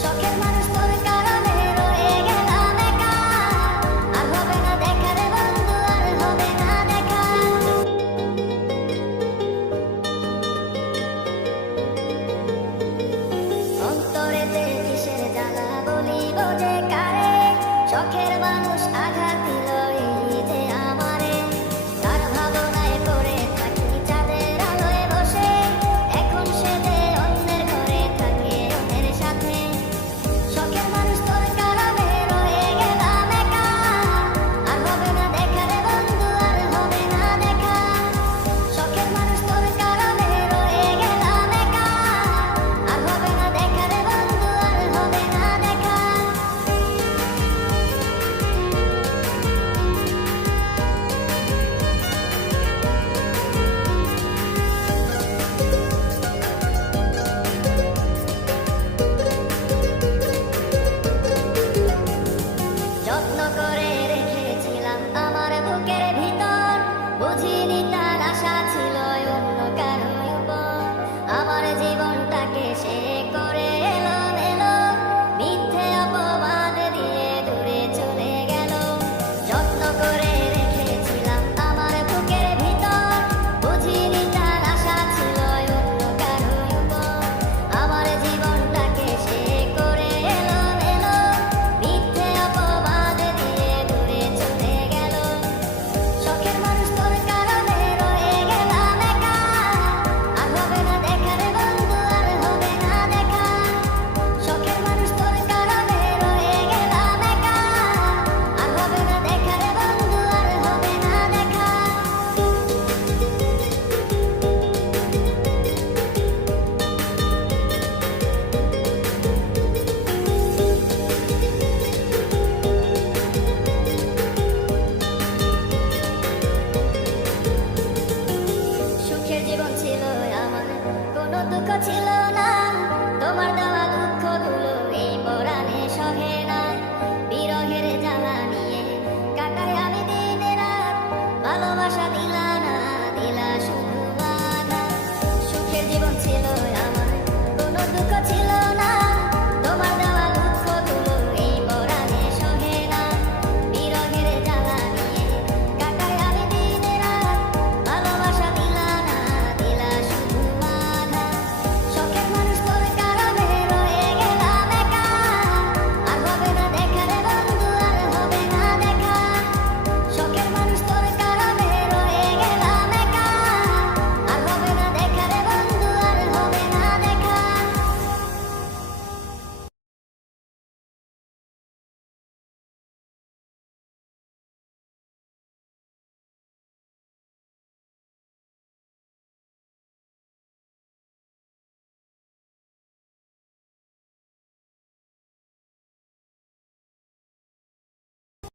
শখের মানুষ তোর কারণে রয়ে গেলাম একা, আর হবে না দেখা রে বন্ধু, আর হবে না দেখা। অন্তরেতে কিসের জ্বালা বলিব যে কারে, শখের মানুষ আঘাত দিল এই যে আমারে। তার ভাবনায় পড়ে থাকি চাঁদের আলোয় বসে, এখন সে যে অন্যের ঘরে থাকে অন্যের সাথে। শখের মানুষ তোর কারণে রয়ে গেলাম একা, আর হবে না দেখা রে বন্ধু, আর হবে না দেখা। শখের মানুষ তোর কারণে রয়ে গেলাম একা, আর হবে না দেখা রে বন্ধু, আর হবে না দেখা। যত্ন করে রেখেছিলাম আমার বুকের ভিতর, বুঝিনি তার আশা ছিল অন্য কারো উপর। আমার জীবনটাকে সে করে এলোমেলো, মিথ্যে অপবাদ দিয়ে দূরে চলে গেল। যত্ন করে রেখেছিলাম আমার বুকের ভিতর, বুঝিনি তার আশা ছিল অন্য কারো উপর। আমার জীবনটাকে সে করে এলোমেলো, মিথ্যে অপবাদ দিয়ে দূরে চলে গেল। শখের মানুষ তোর কারণে রয়ে গেলাম একা, আর হবে না দেখা রে বন্ধু, আর হবে না দেখা। শখের মানুষ তোর কারণে রয়ে গেলাম একা, আর হবে না দেখা রে বন্ধু, আর হবে না দেখা। সুখের জীবন ছিল আমার, কোনো দুঃখ ছিল না, তোমার দেওয়া দুঃখগুলো